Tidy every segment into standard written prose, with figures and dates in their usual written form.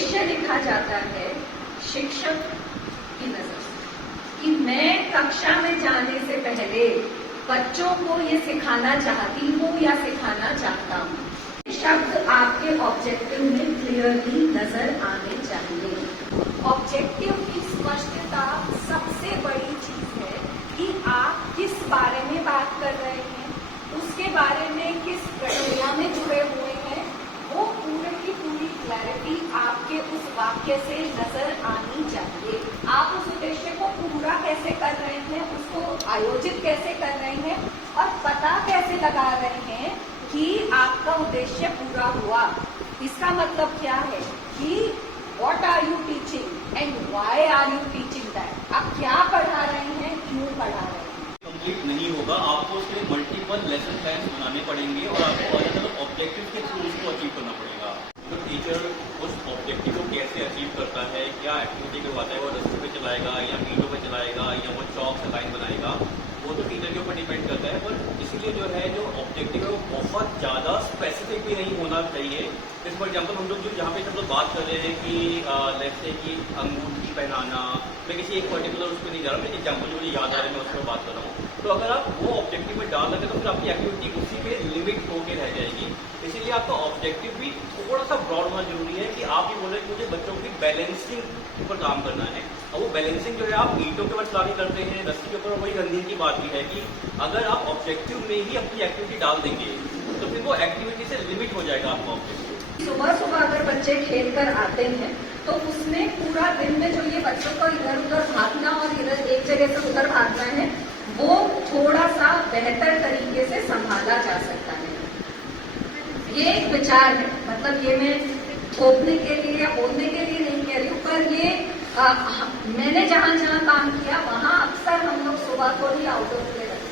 उद्देश्य लिखा जाता है शिक्षक की नजर से कि मैं कक्षा में जाने से पहले बच्चों को ये सिखाना चाहती हूँ या सिखाना चाहता हूँ। शब्द आपके ऑब्जेक्टिव में क्लियरली नजर आने चाहिए। ऑब्जेक्टिव की स्पष्टता सबसे बड़ी चीज है कि आप किस बारे में बात कर रहे हैं, उसके बारे में किस प्रक्रिया में जुड़े हुए हैं, वो पूरे की पूरी क्लैरिटी आपके उस वाक्य से नजर आनी चाहिए। आप उस उद्देश्य को पूरा कैसे कर रहे हैं, उसको आयोजित कैसे कर रहे हैं और पता कैसे लगा रहे हैं कि आपका उद्देश्य पूरा हुआ। इसका मतलब क्या है कि What are you teaching and why are you teaching that? आप क्या पढ़ा रहे हैं, क्यों पढ़ा रहे हैं? कंप्लीट नहीं होगा, आपको उसके मल्टीपल लेसन प्लान बनाने पड़ेंगे और आपको अलग अलग ऑब्जेक्टिव के थ्रू उसको अचीव करना पड़ेगा। तो टीचर उस ऑब्जेक्टिव को कैसे अचीव करता है, क्या एक्टिविटी करवाता है, वो रस्ते पे चलाएगा या मीटों पे चलाएगा या वो चौक से लाइन बनाएगा, वो तो टीचर के ऊपर डिपेंड करता है। पर इसलिए जो है जो ऑब्जेक्टिव है वो बहुत ज़्यादा स्पेसिफिक भी नहीं होना चाहिए। जैसे फॉर एग्जाम्पल हम लोग जो जहाँ पे सब लोग बात कर रहे हैं कि लेट्स से कि अंगूठी पहनाना, मैं किसी एक पर्टिकुलर उस पर नहीं जा रहा, मैं एग्जाम्पल जो मुझे याद आ रहा है मैं उस पर बात कर रहा हूँ। तो अगर आप वो ऑब्जेक्टिव में डाल लगे तो फिर आपकी एक्टिविटी उसी पे लिमिट होकर रह जाएगी। इसीलिए आपका ऑब्जेक्टिव भी थोड़ा सा ब्रॉड होना जरूरी है कि आप ये बोल रहे हैं कि मुझे बच्चों की बैलेंसिंग पर काम करना है। और वो बैलेंसिंग जो है आप ईंटों के ऊपर चलानी करते हैं, रस्सी के ऊपर, वही रंगीन की बात भी है कि अगर आप ऑब्जेक्टिव में ही अपनी एक्टिविटी डाल देंगे तो फिर वो एक्टिविटी से लिमिट हो जाएगा आपका ऑब्जेक्टिव। सुबह सुबह अगर बच्चे खेल कर आते हैं तो उसमें पूरा दिन में जो ये बच्चों को इधर उधर भागना और इधर एक जगह से उधर भागना है वो थोड़ा सा बेहतर तरीके से संभाला जा सकता है। ये एक विचार है, मतलब ये मैं थोपने के लिए या बोलने के लिए नहीं कह रही हूँ, पर ये मैंने जहाँ जहाँ काम किया वहाँ अक्सर हम लोग सुबह को ही आउटडोर पे रखते थे।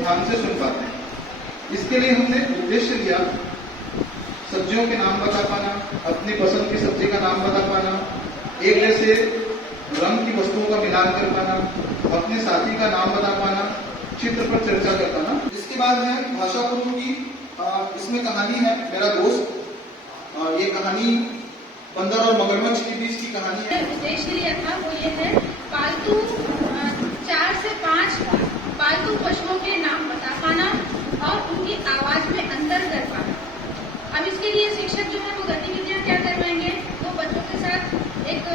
ध्यान से सुन पाते हैं। इसके लिए हमने उद्देश्य लिया, सब्जियों के नाम बता पाना, अपनी पसंद की सब्जी का नाम बता पाना, एक जैसे रंग की वस्तुओं का मिलान कर पाना, अपने साथी का नाम बता पाना, चित्र पर चर्चा कर पाना। इसके बाद है भाषा गुरु की, इसमें कहानी है मेरा दोस्त। ये कहानी बंदर और मगरमच्छ के बीच की कहानी है। उद्देश्य लिया था वो ये है पालतू 4 से 5 पालतू पशुओं के नाम बता पाना और उनकी आवाज में अंतर कर पाना। अब इसके लिए शिक्षक जो है वो गतिविधियां क्या करवाएंगे, वो बच्चों के साथ एक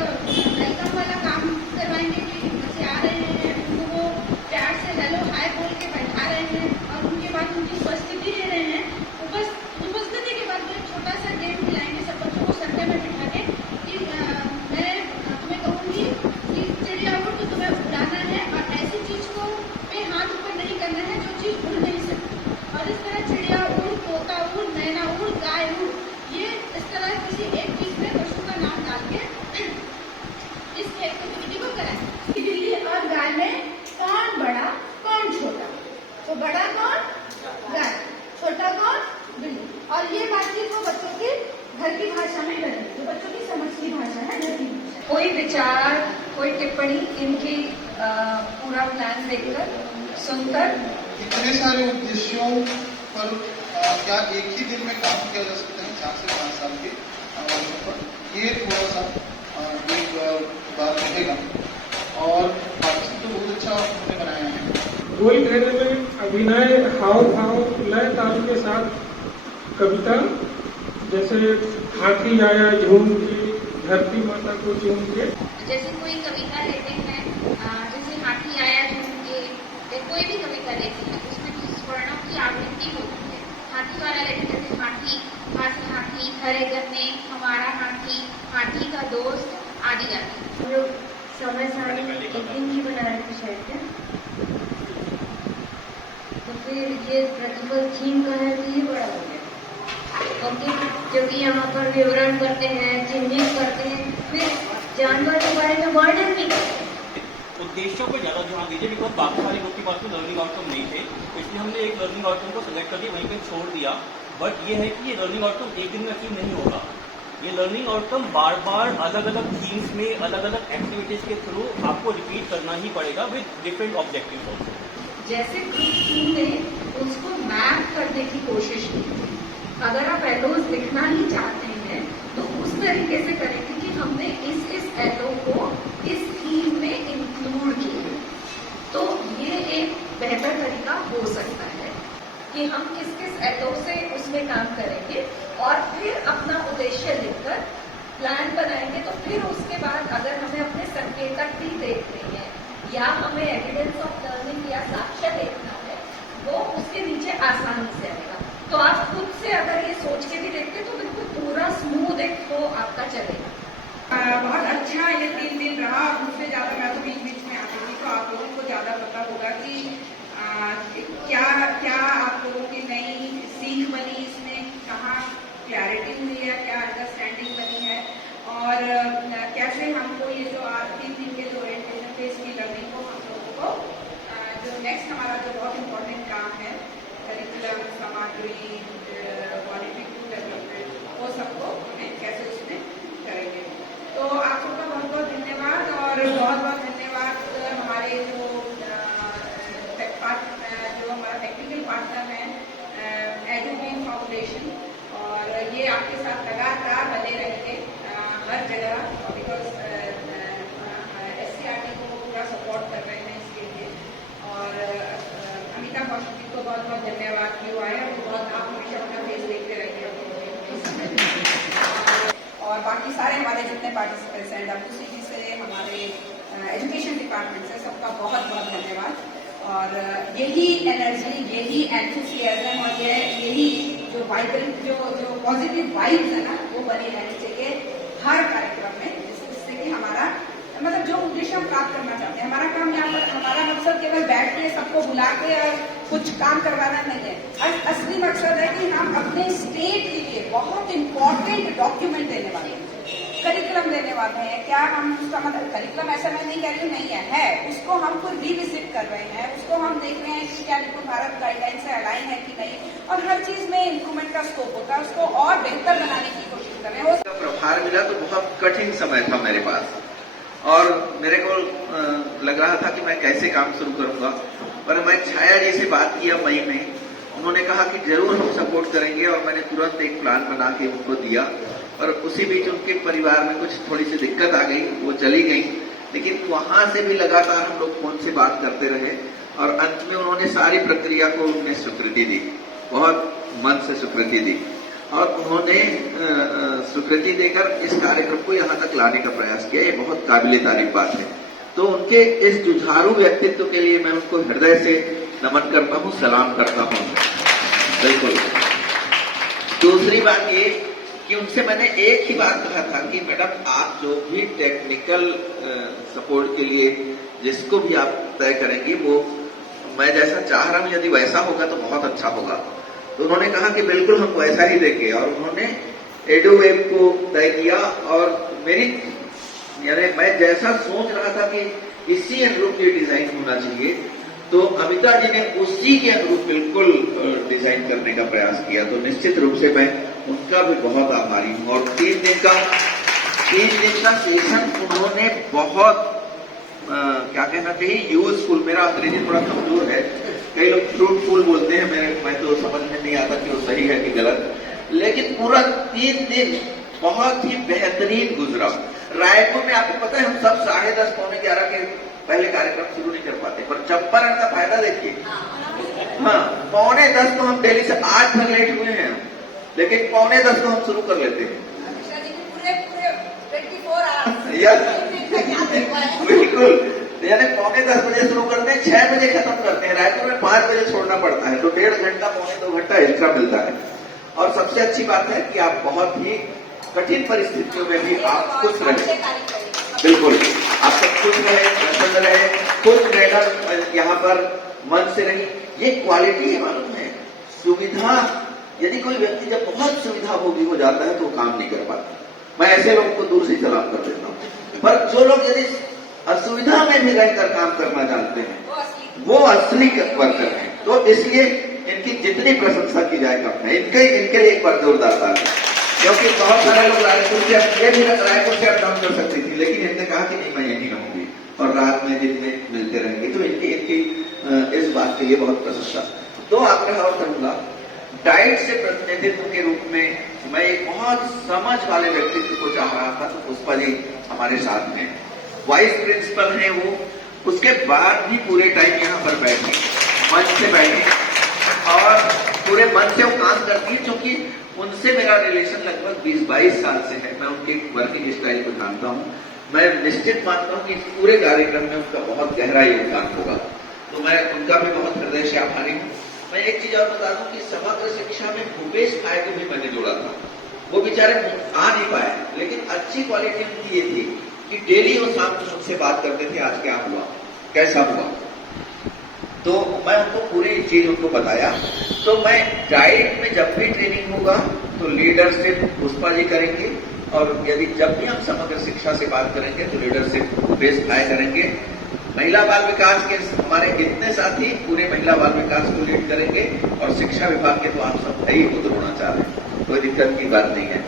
वेलकम वाला काम करवाएंगे कि बच्चे आ रहे हैं, उनको वो प्यार से हेलो हाय बोल के बैठा रहे हैं और उनके बाद उनकी उपस्थिति ले रहे हैं। उपस्थिति के बाद वो एक छोटा सा गेम खिलाएंगे सब बच्चों को सर्कल में बिठा के कि मैं तुम्हें कहूँगी कि चिड़िया उड़ तो तुम्हें उड़ाना है और ऐसी चीज को पे हाथ ऊपर नहीं करना है जो चीज उड़ नहीं सकती। और इस तरह चिड़िया उड़, तोता उड़, मैना उड़, गाय उड़, ये इस तरह किसी एक चीज में पशु का नाम डाल के इस एक्टिविटी को कराएं। बिल्ली और गाय में कौन बड़ा कौन छोटा, तो बड़ा कौन गाय, छोटा कौन बिल्ली। और ये बातचीत वो बच्चों की घर की भाषा में करेंगे, जो बच्चों की समझ की भाषा है, घर की भाषा। कोई विचार, कोई टिप्पणी इनकी पूरा प्लान देखकर सुनकर इतने सारे उद्देश्यों पर क्या एक ही दिन में काम किया जा सकता है 4 से 5 साल के वर्षों पर, ये थोड़ा सा एक बात रहेगा। और बाकी तो बहुत अच्छा उन्होंने बनाया है। रोल कहने में अभिनय, हाव भाव, लय ताल के साथ कविता, जैसे हाथी आया झूम के, धरती माता को चूम के। जैसे कोई कविता लेते हैं, जैसे हाथी आया झूम के, कोई भी कविता लेते हैं उसमें स्वर्णों की आवृत्ति होती है। हाथी वाला लेते हैं जैसे हाथी, हाथी हाथी हरे गन्ने, हमारा हाथी, हाथी का दोस्त, आदि आदि। लोग समय सारणी एक दिन की बना रहे थे शायद क्या, तो फिर ये प्रतिफल थीम का है तो ये बड़ा हो गया। जो कि यहाँ पर विवरण करते हैं, चिन्हित करते हैं, फिर जानवर के बारे में वर्णन भी करते हैं। उद्देश्यों पर ज़्यादा ध्यान दीजिए, बिकॉज बाकी सारे ग्रुप के पास में लर्निंग आउटकम नहीं थे, इसलिए हमने एक लर्निंग आउटकम को सिलेक्ट करके वहीं पे छोड़ दिया। बट ये है कि ये लर्निंग आउटकम एक दिन में अचीव नहीं होगा। ये लर्निंग आउटकम बार बार अलग अलग थीम्स में, अलग अलग एक्टिविटीज के थ्रू आपको रिपीट करना ही पड़ेगा विद डिफरेंट ऑब्जेक्टिव्स ऑल्सो। जैसे ग्रुप 2 ने उसको मैप करने की कोशिश की थी। अगर आप एलोज लिखना ही चाहते हैं तो उस तरीके से करेंगे कि हमने इस एलो को इस थीम में इंक्लूड किया। तो ये एक बेहतर तरीका हो सकता है कि हम किस एलो से उसमें काम करेंगे और फिर अपना उद्देश्य लिखकर प्लान बनाएंगे। तो फिर उसके बाद अगर हमें अपने संकेतक भी देखने हैं या हमें एविडेंस ऑफ लर्निंग या साक्ष्य देखना है, वो उसके नीचे आसानी से आएगा। तो आप खुद से अगर ये सोच के भी देखते तो बिल्कुल पूरा स्मूथ एक फ्लो आपका चलेगा। बहुत अच्छा ये 3 दिन रहा। मुझसे ज्यादा मैं तो बीच बीच में आती थी, तो आप लोगों को ज्यादा पता होगा कि क्या क्या आप लोगों की नई सीख बनी, इसमें कहाँ क्लैरिटी हुई है, क्या अंडरस्टैंडिंग बनी है, और कैसे हमको ये जो 3 दिन के जो ओरिएंटेशन थे इसकी लर्निंग को हम लोगों को जो नेक्स्ट हमारा जो बहुत इम्पोर्टेंट काम है, करिकुलम, सामग्री, क्वालिटी डेवलपमेंट, वो सबको हमें कैसे उसमें करेंगे। तो आप सबका बहुत बहुत धन्यवाद, और बहुत बहुत धन्यवाद हमारे जो हमारा टेक्निकल पार्टनर है एडुबीन फाउंडेशन, और ये आपके साथ लगातार बने रहेंगे हर जगह, बिकॉज SCRT को पूरा सपोर्ट कर रहे हैं इसके लिए। और अमिता कौशिक जी को बहुत बहुत धन्यवाद कि वो आए, और बहुत आप हमेशा अपना फेस देखते रहेंगे। और बाकी सारे हमारे जितने पार्टिसिपेंट्स हैं, WCG से, हमारे एजुकेशन डिपार्टमेंट से, सबका बहुत बहुत धन्यवाद। और यही एनर्जी, यही एंथुसियाज्म और यही जो वाइब्रेंट जो पॉजिटिव वाइब्स है ना, वो बनी रहनी चाहिए हर कार्यक्रम में, जिससे कि हमारा मतलब जो उद्देश्य हम प्राप्त करना चाहते हैं, हमारा काम यहाँ पर, हमारा मकसद केवल बैठ के सबको बुला के और कुछ काम करवाना नहीं है। असली मकसद है कि हम अपने स्टेट के लिए बहुत इंपॉर्टेंट डॉक्यूमेंट देने वाले हैं, करिकुलम देने वाले हैं। क्या हम उसका मतलब करिकुलम ऐसा मैं नहीं कह रही हूँ नहीं है उसको हम खुद रिविजिट कर रहे हैं, उसको हम देख रहे हैं कि क्या निपुण भारत गाइडलाइन से अलाइन है कि नहीं, और हर चीज में इम्प्रूवमेंट का स्कोप होता है, उसको और बेहतर बनाने की कोशिश कर रहे हैं। प्रभार मिला तो बहुत कठिन समय था मेरे पास, और मेरे को लग रहा था कि मैं कैसे काम शुरू करूंगा। पर मैं छाया जी से बात किया मई में, उन्होंने कहा कि जरूर हम सपोर्ट करेंगे, और मैंने तुरंत एक प्लान बना के उनको दिया। और उसी बीच उनके परिवार में कुछ थोड़ी सी दिक्कत आ गई, वो चली गई, लेकिन वहां से भी लगातार हम लोग फोन से बात करते रहे, और अंत में उन्होंने सारी प्रक्रिया को उन्हें स्वीकृति दी, बहुत मन से स्वीकृति दी, और उन्होंने स्वीकृति देकर इस कार्यक्रम को यहाँ तक लाने का प्रयास किया। ये बहुत काबिले तारीफ बात है। तो उनके इस जुझारू व्यक्तित्व के लिए मैं उनको हृदय से नमन करता हूँ, सलाम करता हूँ। बिल्कुल। दूसरी बात ये कि उनसे मैंने एक ही बात कहा था कि मैडम आप जो भी टेक्निकल सपोर्ट के लिए जिसको भी आप तय करेंगे, वो मैं जैसा चाह रहा हूँ यदि वैसा होगा तो बहुत अच्छा होगा। तो उन्होंने कहा कि बिल्कुल हम वैसा ही देंगे, और उन्होंने एडोवेब को तय किया, और मेरी यानी मैं जैसा सोच रहा था कि इसी अनुरूप ये डिजाइन होना चाहिए, तो अमिता जी ने उसी के अनुरूप बिल्कुल डिजाइन करने का प्रयास किया। तो निश्चित रूप से मैं उनका भी बहुत आभारी हूँ। और 3 दिन का सेशन उन्होंने बहुत क्या कहना चाहिए, यूजफुल, मेरा अंग्रेजी थोड़ा कमजोर है, कई लोग फ्रूटफुल बोलते हैं, मैं तो समझ में नहीं आता कि वो सही है कि गलत, लेकिन पूरा 3 दिन बहुत ही बेहतरीन गुजरा। रायपुर में आपको पता है हम सब 10:30 पौने 11 के पहले कार्यक्रम शुरू नहीं कर पाते, पर चंपारण का फायदा देखिए। हाँ, 9:45 तो हम दिल्ली से 8 तक लेट हुए हैं, लेकिन 9:45 तो हम शुरू कर लेते हैं। बिल्कुल, यानी 9:45 बजे शुरू करते हैं, 6 बजे खत्म करते हैं। रायपुर में 5 बजे छोड़ना पड़ता है, तो 1.5 घंटा, 1.25 घंटा एक्स्ट्रा मिलता है। और सबसे अच्छी बात है कि आप बहुत ही कठिन परिस्थितियों में भी आप खुश रहे। बिल्कुल, आप सब खुश रहे, प्रसन्न रहे, खुश रहकर यहाँ पर मन से रही। ये क्वालिटी है, मालूम है, सुविधा यदि कोई व्यक्ति जब बहुत सुविधा भोगी हो जाता है तो वो काम नहीं कर पाता। मैं ऐसे लोगों को दूर से सलाम कर देता हूँ। पर जो लोग यदि असुविधा में भी रहकर काम करना जानते हैं वो असली वर्कर हैं। तो इसलिए इनकी जितनी प्रशंसा की जाए कम है। इनके लिए एक बार जोरदार ताली, क्योंकि बहुत सारे लोग रायपुर से अप डाउन कर सकती थी, लेकिन इनने कहा कि नहीं, मैं यहीं रहूंगी और रात में दिन में मिलते रहेंगे। तो इनकी इस बात के लिए बहुत प्रशंसा। दो आग्रह और करूंगा। डाइट से प्रतिनिधित्व के रूप में मैं एक बहुत समझ वाले व्यक्तित्व को चाह रहा था, तो पुष्पा जी हमारे साथ में वाइस प्रिंसिपल हैं वो, उसके बाद भी पूरे टाइम यहाँ पर बैठे, मंच से बैठे और पूरे मन से वो काम करती है, क्योंकि उनसे मेरा रिलेशन लगभग 20-22 साल से है। मैं उनके वर्किंग स्टाइल को जानता हूँ। मैं निश्चित मानता हूँ कि पूरे कार्यक्रम में उनका बहुत गहरा योगदान होगा, तो मैं उनका भी बहुत हृदय से आभारी हूँ। मैं एक चीज और बता दूं कि समग्र शिक्षा में भूपेश भाई को भी मैंने जोड़ा था। वो बेचारे आ नहीं पाए, लेकिन अच्छी क्वालिटी उनकी ये थी कि डेली वो शाम को मुझसे बात करते थे, आज क्या हुआ, कैसा हुआ। तो मैं उनको पूरी चीज उनको बताया। तो मैं डाइट में जब भी ट्रेनिंग होगा तो लीडरशिप पुष्पा जी करेंगे, और यदि जब भी हम समग्र शिक्षा से बात करेंगे तो लीडरशिप भूपेश भाई करेंगे। महिला बाल विकास के हमारे कितने साथी पूरे महिला बाल विकास को लीड करेंगे, और शिक्षा विभाग के तो आप सब ही को द्रोणाचार्य, कोई दिक्कत की बात नहीं है।